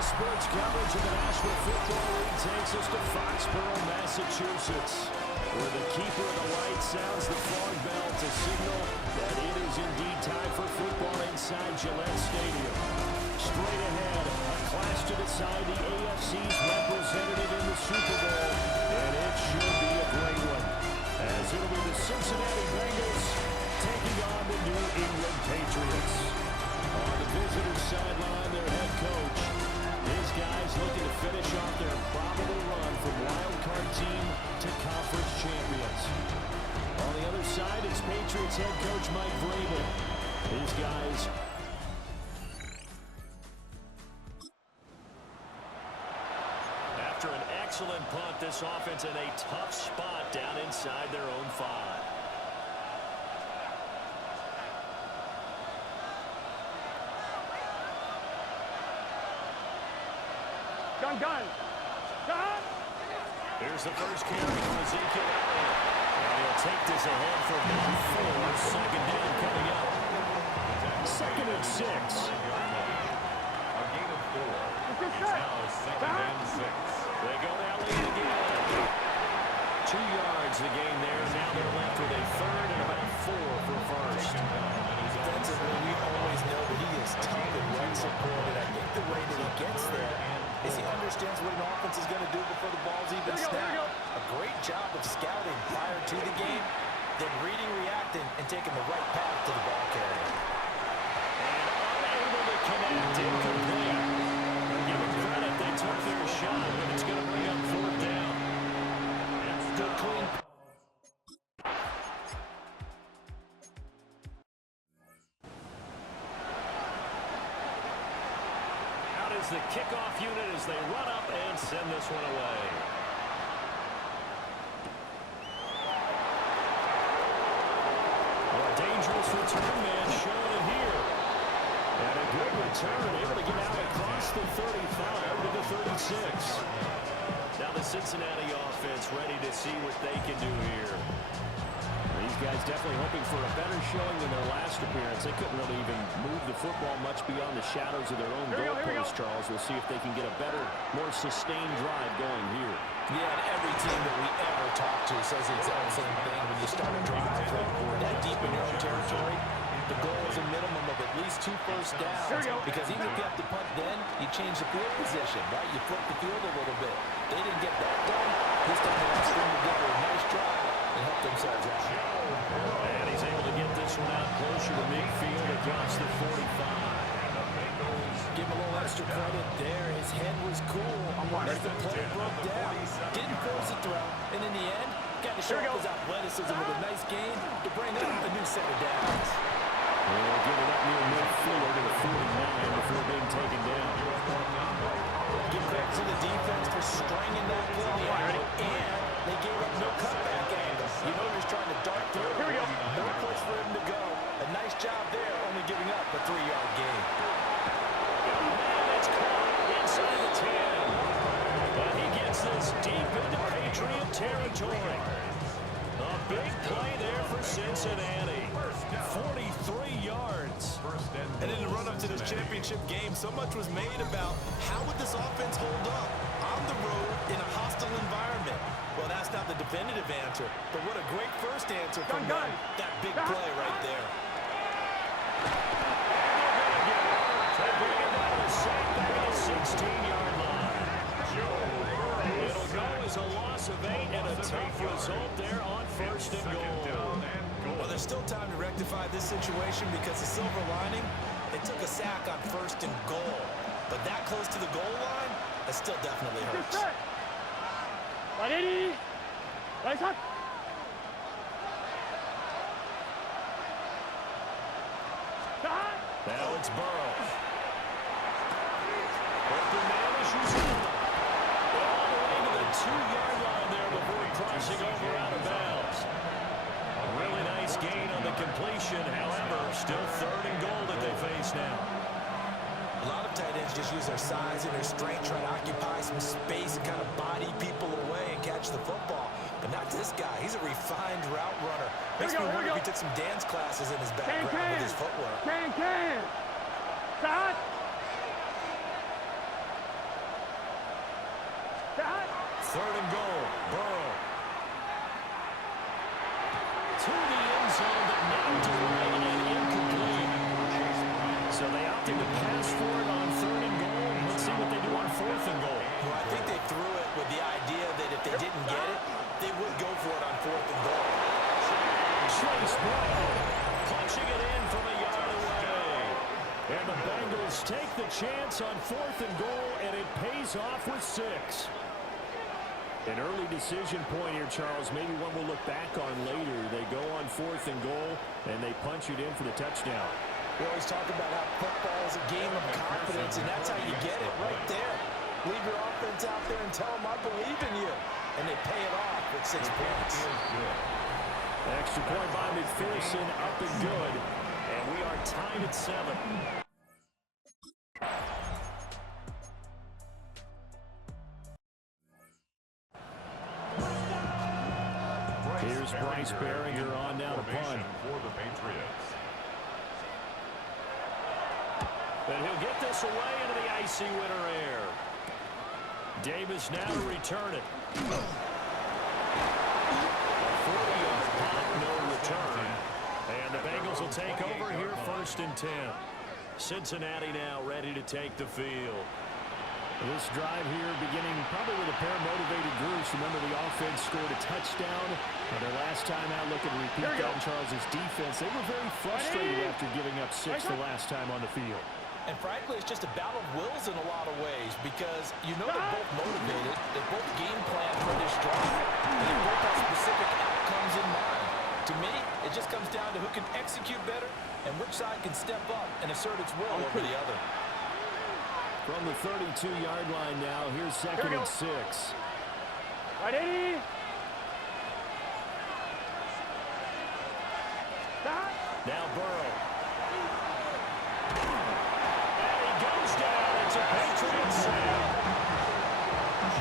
Sports coverage of the National Football League takes us to Foxborough, Massachusetts, where the keeper of the light sounds the fog bell to signal that it is indeed time for football inside Gillette Stadium. Straight ahead, a clash to decide the AFC's representative in the Super Bowl, and it should be a great one, as it'll be the Cincinnati Bengals taking on the New England Patriots. On the visitors' sideline, their head coach. His guys looking to finish off their probable run from wild card team to conference champions. On the other side is Patriots head coach Mike Vrabel. His guys. After an excellent punt, this offense in a tough spot down inside their own 5. Gun. Here's the first carry for Ezekiel Elliott. And he'll take this ahead for about 4. Second down coming up. 2nd and 6. A gain of 4. It's now 2nd and 6. They go to Elliott again. 2 yards the gain there. Now they're left with a 3rd and about 4 for first. Defensively, we always know that he is tough and run supported. I think the way that he gets there is he understands what an offense is going to do before the ball's even snapped. A great job of scouting prior to the game, then reading, reacting, and taking the right path to the ball carrier. And unable to connect, incomplete. Give them credit, they took their shot, but it's going to bring up 4th down. Good clean. The kickoff unit as they run up and send this one away. A dangerous return man showing it here. And a good return, able to get out across the 35 to the 36. Now the Cincinnati offense ready to see what they can do here. These guys definitely hoping for a better showing than their last appearance. They couldn't really even move the football much beyond the shadows of their own goalpost, Charles. We'll see if they can get a better, more sustained drive going here. Yeah, and every team that we ever talk to says the exact same thing. When you start a drive that deep in your own territory, the goal is a minimum of at least 2 first downs. Because even if you have to punt then, you change the field position, right? You flip the field a little bit. They didn't get that done. This time they have to string together a nice drive and help themselves out. And he's able to get this one out closer to midfield across the 45. Give him a little extra credit there. His head was cool as the play broke down. Didn't force a throw. And in the end, got to show off his athleticism with a nice gain to bring up a new set of downs. Well, give it up near midfield at 49 before being taken down. Give credit to the defense for stringing that play out, and they gave up no cutback angle. You know he's trying to dart through. No place for him to go. A nice job there, only giving up a 3-yard gain. Man, it's caught inside the 10. But he gets this deep into Patriot territory. A big play there for Cincinnati. 43 yards. And in the run-up to this championship game, so much was made about how would this offense hold up on the road in a hostile environment. Well, that's not the definitive answer, but what a great first answer from them. That big play right there. They bring it down to sack back at the 16-yard line. It'll go as a loss of 8 and a tough result there on 1st and goal. Well, there's still time to rectify this situation because the silver lining, they took a sack on 1st and goal. But that close to the goal line, that still definitely hurts. Now it's Burrow. Open man issues all the way to the 2-yard line there before crossing over out of bounds. A really nice gain on the completion. However, still 3rd and goal that they face now. A lot of tight ends just use their size and their strength, try to occupy some space and kind of body people away and catch the football. But not this guy. He's a refined route runner. Makes me wonder if he took some dance classes in his background with his footwork. 3rd and goal. Burrow. To the end zone, but not delayed and incomplete. So they opted to pass for it on 3rd and goal. Let's see what they do on 4th and goal. Well, I think they threw it with the idea that if they didn't get it, they would go for it on 4th and goal. Chase Brown punching it in from a yard away. And the Bengals take the chance on 4th and goal, and it pays off with 6. An early decision point here, Charles. Maybe one we'll look back on later. They go on 4th and goal, and they punch it in for the touchdown. We always talk about how football is a game of confidence, and that's how you get it right there. Leave your offense out there and tell them, I believe in you. And they pay it off with 6 points. Extra point by McPherson, up and good. And we are tied at 7. Here's Bryce Behringer on now to punt. For the Patriots. And he'll get this away into the icy winter air. Davis now to return it. A 40-yard punt, no return. And the Bengals will take over here 1st and 10. Cincinnati now ready to take the field. This drive here beginning probably with a pair of motivated groups. Remember, the offense scored a touchdown. Their last time out, looking to repeat that in Charles' defense. They were very frustrated after giving up 6 the last time on the field. And frankly, it's just a battle of wills in a lot of ways because you know they're both motivated. They both game plan for this drive. And they both have specific outcomes in mind. To me, it just comes down to who can execute better and which side can step up and assert its will over the other. From the 32-yard line now, here's 2nd and 6. Right, 80. Now Burrow. And he goes down. It's a Patriots sack.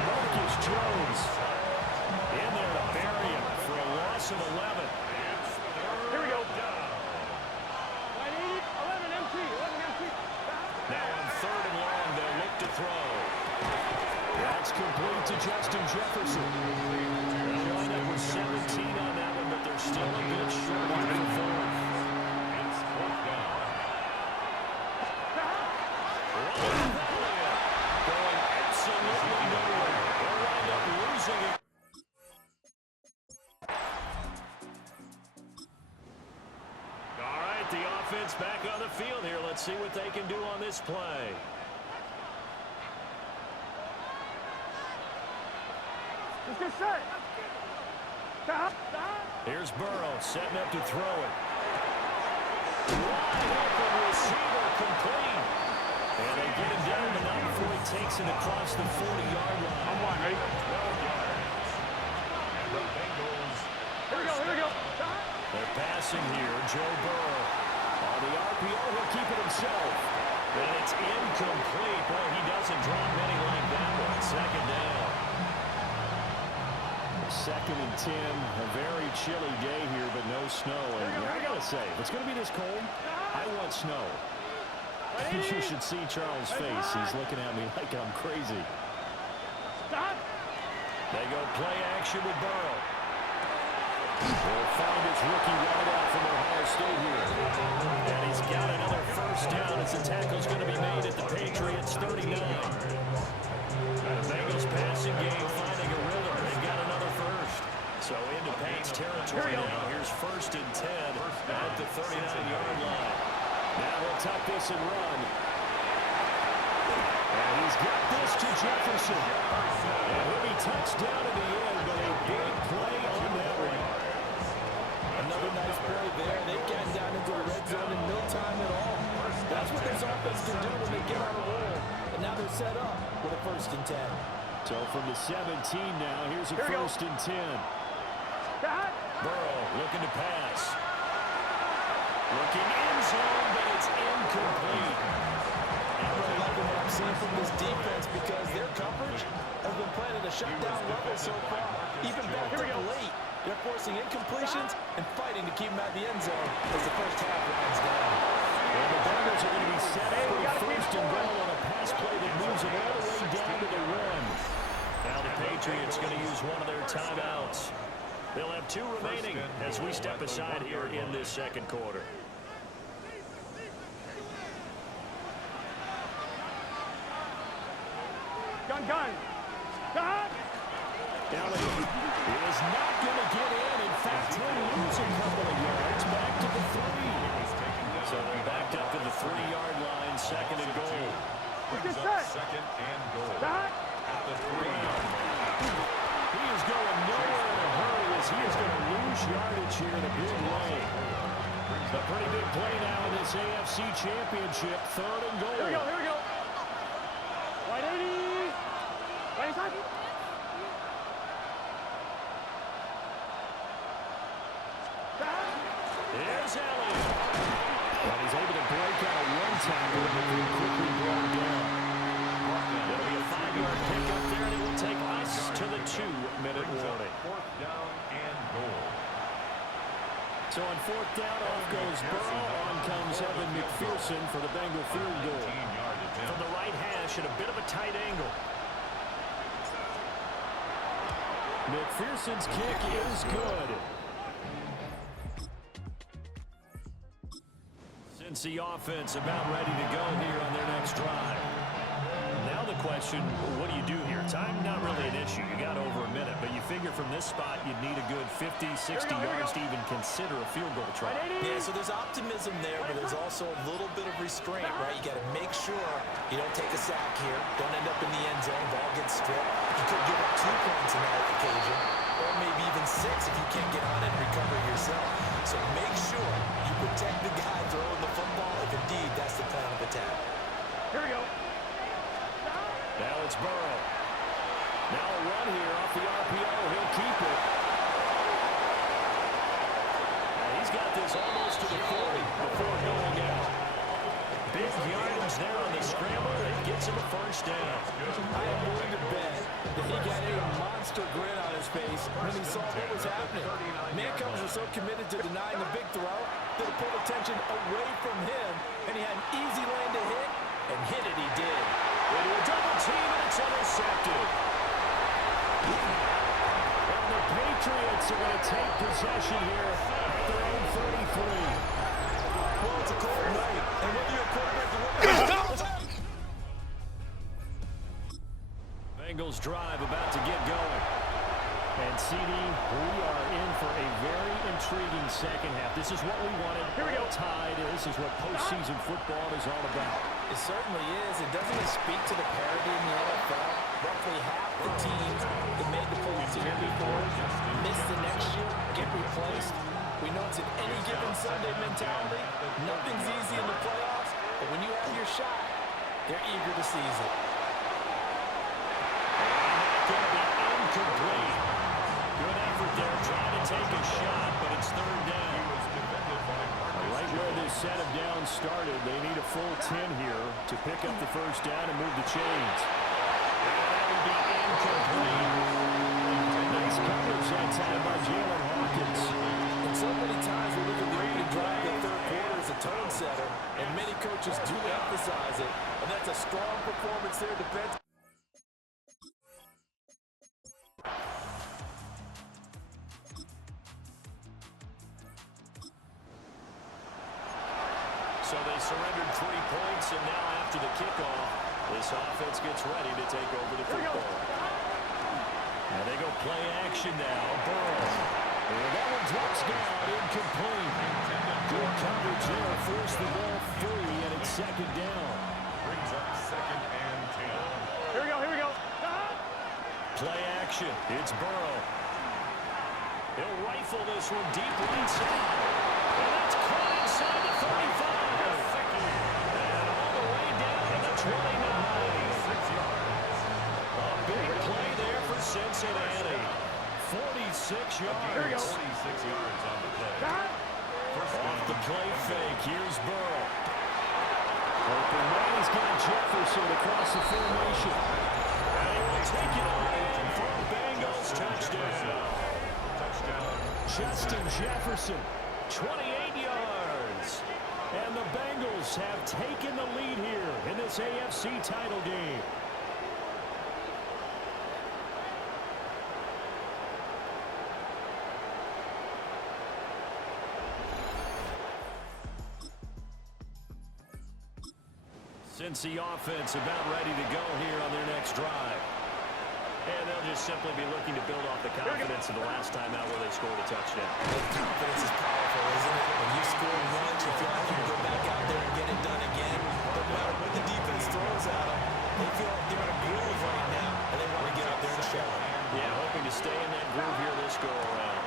Marcus Jones in there to bury him for a loss of 11. Here we go. Right, 80. 11 empty. 11 empty. Now on 3rd and long, they'll look to throw. That's complete to Justin Jefferson. Showing up with 17 on that one, but they're still a bit short of the 4th. It's 4th down. Going absolutely nowhere. They'll wind up losing it. All right, the offense back on the field here. Let's see what they can do on this play. Let's get set. Here's Burrow setting up to throw it. Wide open receiver, complete. And they get him down to 9 before he takes it across the 40-yard line. I'm one, ready? 12 yards. And the Bengals. Here we go, here we go. They're passing here, Joe Burrow. On the RPO, he'll keep it himself. And it's incomplete. Boy, he doesn't drop many like that one. 2nd down. 2nd and 10. A very chilly day here, but no snow. And I gotta say, if it's gonna be this cold, I want snow. You should see Charles' face. He's looking at me like I'm crazy. They go play action with Burrow. They'll find his rookie right out from Ohio State here. And he's got another 1st down as the tackle's going to be made at the Patriots 39. The Bengals passing game finding a rhythm. They've got another 1st. So into Payne's territory now. Here's 1st and 10 at the 39-yard line. Now he'll tuck this and run. And he's got this to Jefferson. And he'll be touched down in the end, but a big play on that one. Another nice play there. They've gotten down into the red zone in no time at all. That's what this offense can do when they get on a roll. And now they're set up with a 1st and 10. So from the 17 now, here's a 1st and 10. Burrow looking to pass. Looking end zone, but it's incomplete. I'm really liking what I'm seeing from this defense because their coverage has been playing at a shutdown level so far. Even back up late, they're forcing incompletions and fighting to keep them out of the end zone as the 1st half winds down. And the Bengals are going to be set up for 1st and goal on a pass play that moves them all the way down to the 1. Now the Patriots go use one of their timeouts. They'll have 2 remaining as we step aside here in this second quarter. Gun. Elliott is not going to get in. In fact, he'll lose a couple of yards back to the 3. So they're backed up to the 3-yard line, second and goal. Brings up second and goal at the 3-yard line. He is going nowhere in a hurry as he is going to lose yardage here in a big way. A pretty big play now in this AFC Championship, third and goal. Here we go. 180. 180. Here's Elliott. And he's able to break out a one-tackle and be quickly brought down. It'll be a 5-yard pickup there, and it will take us to the 2-minute warning. Fourth down and goal. So on fourth down, off goes Burrow. On comes Evan McPherson for the Bengal field goal. From the right hash at a bit of a tight angle. McPherson's kick is good. The offense about ready to go here on their next drive. Now the question, what do you do here? Time not really an issue. You got over a minute, but you figure from this spot you'd need a good 50, 60 yards to even consider a field goal try. Yeah, so there's optimism there, but there's also a little bit of restraint, right? You got to make sure you don't take a sack here. Don't end up in the end zone. Ball gets stripped. You could give up 2 points in that occasion, or maybe even 6 if you can't get on and recover yourself. So make sure you protect the guy throwing the football if indeed that's the plan of attack. Here we go. Now it's Burrow. Now a run here off the RPO. He'll keep it. And he's got this almost to the 40 before going out. Big yardage there on the scramble. It gets him a first down. I am willing to bet that he got a monster grin on his face when he saw what was happening. Man-coverage was so committed to denying the big throw that it pulled attention away from him, and he had an easy lane to hit, and hit it he did. Into a double team, and it's intercepted. And the Patriots are going to take possession here at their own 33. Well, it's a cold night, and whether you're a quarterback or Bengals drive about to get going. And CD, we are in for a very intriguing second half. This is what we wanted. Here we go. Tied. This is what postseason football is all about. It certainly is. It doesn't speak to the parity in the NFL. Roughly half the teams that made the postseason year before miss the next year, get replaced. We know it's an any given Sunday mentality. Nothing's easy in the playoffs, but when you have your shot, they're eager to seize it. Going to be incomplete. Good effort there, trying to take a shot, but it's third down. Right where this set of downs started, they need a full 10 here to pick up the first down and move the chains. That would be incomplete. Nice coverage that time by Jalen Hawkins. And so many times we look at the opening drive of the third quarter as a tone setter, and many coaches do emphasize it, and that's a strong performance there defensively. So they surrendered 3 points, and now after the kickoff, this offense gets ready to take over the football. Now they go play action now. Burrow. And that one drops down, incomplete. Good coverage there, force the ball free, and it's second down. Brings up second and 10. Here we go. Play action. It's Burrow. He'll rifle this one deep right side. And that's caught inside the 35. And all the way down to the 29. 6 yards. A big play there for Cincinnati. 46 yards. Here we go. 46 yards on the play. Off the play fake. Here's Burrow. Open man, he's got Jefferson across the formation. And he will take it away for a Bengals touchdown. Justin Jefferson, 28 yards. And the Bengals have taken the lead here in this AFC title game. Since the offense about ready to go here on their next drive. And they'll just simply be looking to build off the confidence of the last time out where they scored a touchdown. The confidence is powerful, isn't it? When you score once, you feel like you can go back out there and get it done again. No matter what the defense throws at them, they feel like they're in a groove right now, and they want to get out there and show it. Yeah, hoping to stay in that groove here this go-around.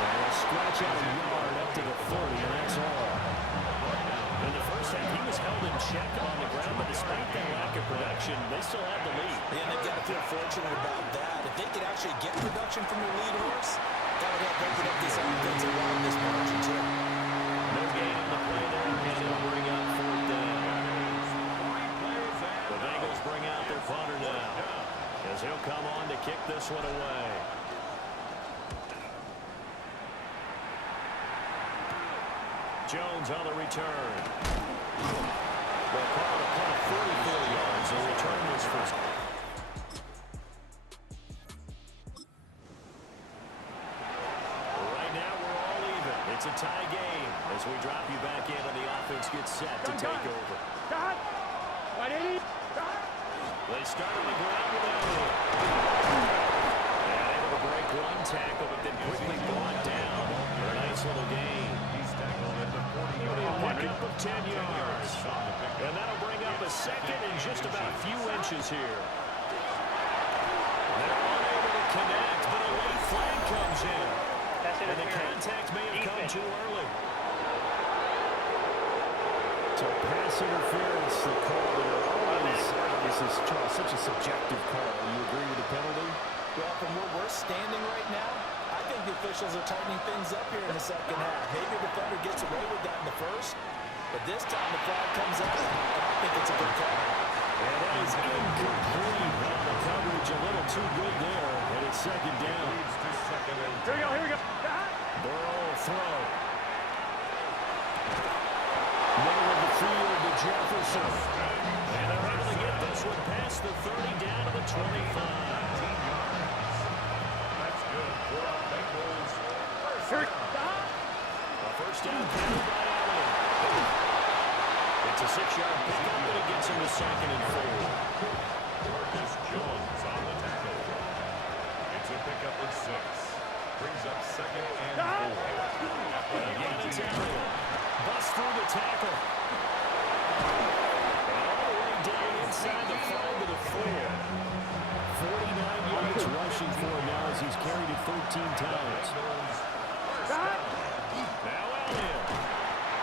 And they'll scratch out a yard up to the 30, and that's all. In the first half, he was held in check on the ground, but despite that lack of production, they still have the lead. Yeah, and they've got to feel fortunate about that. If they could actually get production from their lead horse, that would help open up this offense around this margin, too. No gain on the play there, and it'll bring up 4th down. The Bengals bring out their punter now, as he'll come on to kick this one away. Jones on the return. They'll call it a punt of 44 yards. The return was first. Right now, we're all even. It's a tie game as we drop you back in and the offense gets set to take over. They start on the ground with Elliott. And able to break one tackle, but then quickly brought down for a nice little gain. Pickup of 10 yards. And that'll bring up a second in just about a few inches here. They're unable to connect, but a late flag comes in. And the contact may have come too early. So pass interference, the call there. This is such a subjective call. You agree with the penalty? Well, from where we're standing right now, I think the officials are tightening things up here in the second half. Maybe the defender gets away with that in the first, but this time the flag comes out, and I think it's a good call. And that is incomplete. The coverage a little too good there, and it's second down. Here we go. Burrow throw. Middle of the field to Jefferson. And they're able to get this one past the 30 down to the 25. First down carry by Elliott. It's a 6-yard pickup, but it gets him to 2nd and 4. Marcus Jones on the tackle. It's a pickup of 6. Brings up 2nd and 4. Again, it's Elliott. Bust through the tackle. And all the way down inside the 5 to the 4. 49 yards rushing for him now as he's carried it 13 times. Now Elliott.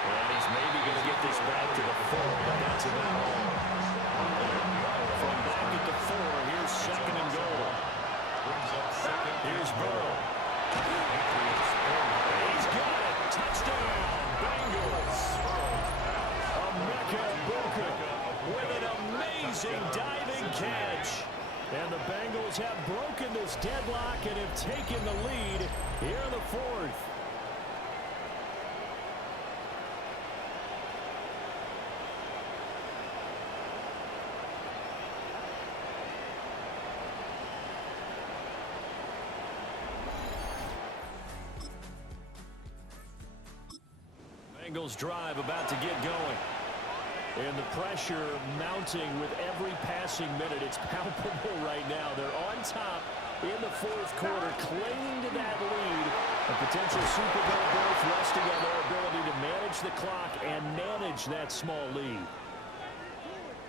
And he's maybe going to get this back to the 4, but that's about all. From back at the 4, here's 2nd and goal. Here's Burrow. He's got it. Touchdown, Bengals. Emeka Buka with an amazing diving catch. And the Bengals have broken this deadlock and have taken the lead here in the 4th. Bengals drive about to get going. And the pressure mounting with every passing minute. It's palpable right now. They're on top in the 4th quarter, clinging to that lead. A potential Super Bowl berth resting on their ability to manage the clock and manage that small lead.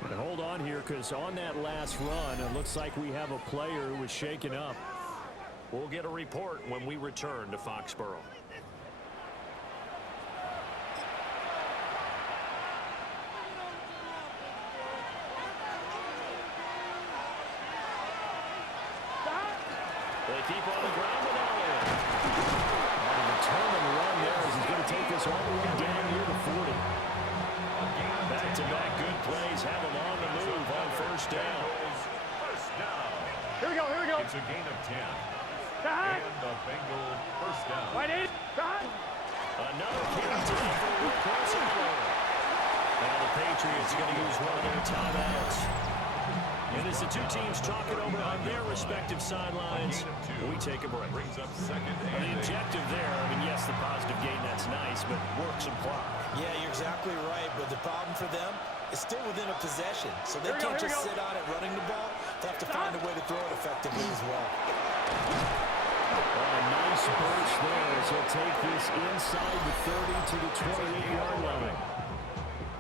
But hold on here, because on that last run, it looks like we have a player who was shaken up. We'll get a report when we return to Foxborough. They keep on the ground with Elliott. And a determined run there as he's going to take this all the way down near the 40. Back-to-back good plays have him on the move on 1st down. Here we go. It's a gain of 10. And the Bengal 1st down. Another carry today for Will Crossing. Now the Patriots going to use one of their timeouts. And as the two teams talk it over on their respective sidelines, we take a break. Brings up 2nd The and 8. objective there, I mean, yes, the positive gain, that's nice, but work some clock. Yeah, you're exactly right, but the problem for them is still within a possession, so they can't just sit on it running the ball. They have to find a way to throw it effectively as well. A nice burst there as he'll take this inside the 30 to the 28-yard line.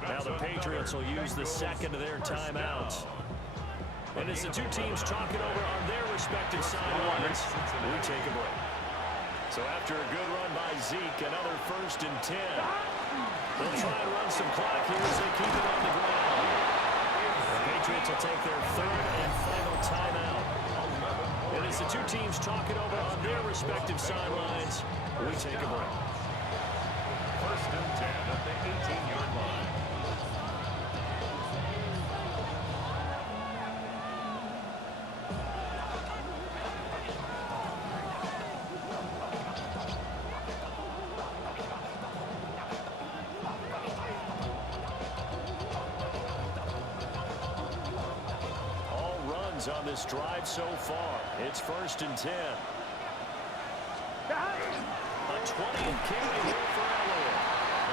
Now the Patriots will use the second of their timeouts. And as the two teams talk it over on their respective sidelines, we take a break. So after a good run by Zeke, another 1st and 10. They'll try and run some clock here as they keep it on the ground. The Patriots will take their 3rd and final timeout. And as the two teams talk it over on their respective sidelines, we take a break. 1st and 10 at the 18-yard line. On this drive so far, it's 1st and 10. A 20 and carry here for Elliott.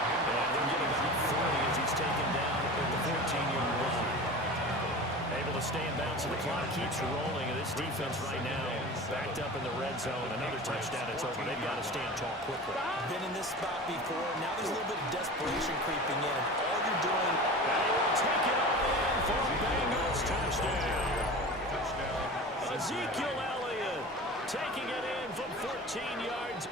And they'll get about 40 as he's taken down at the 14-yard line. Able to stay in bounds, and the clock keeps rolling. And this defense right now backed up in the red zone. Another touchdown, it's over. They've got to stand tall quickly. Been in this spot before. Now there's a little bit of desperation creeping in. All you're doing... They will take it all in for Bengals touchdown. Ezekiel Elliott taking it in from 14 yards.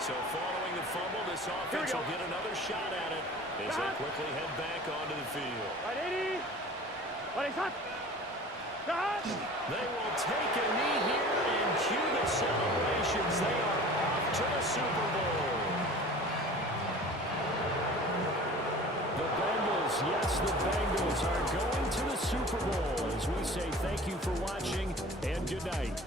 So following the fumble, this offense will get another shot at it as they quickly head back onto the field. They will take a knee here and cue the celebrations. They are off to the Super Bowl. The Bengals, yes, the Bengals are going to the Super Bowl as we say thank you for watching and good night.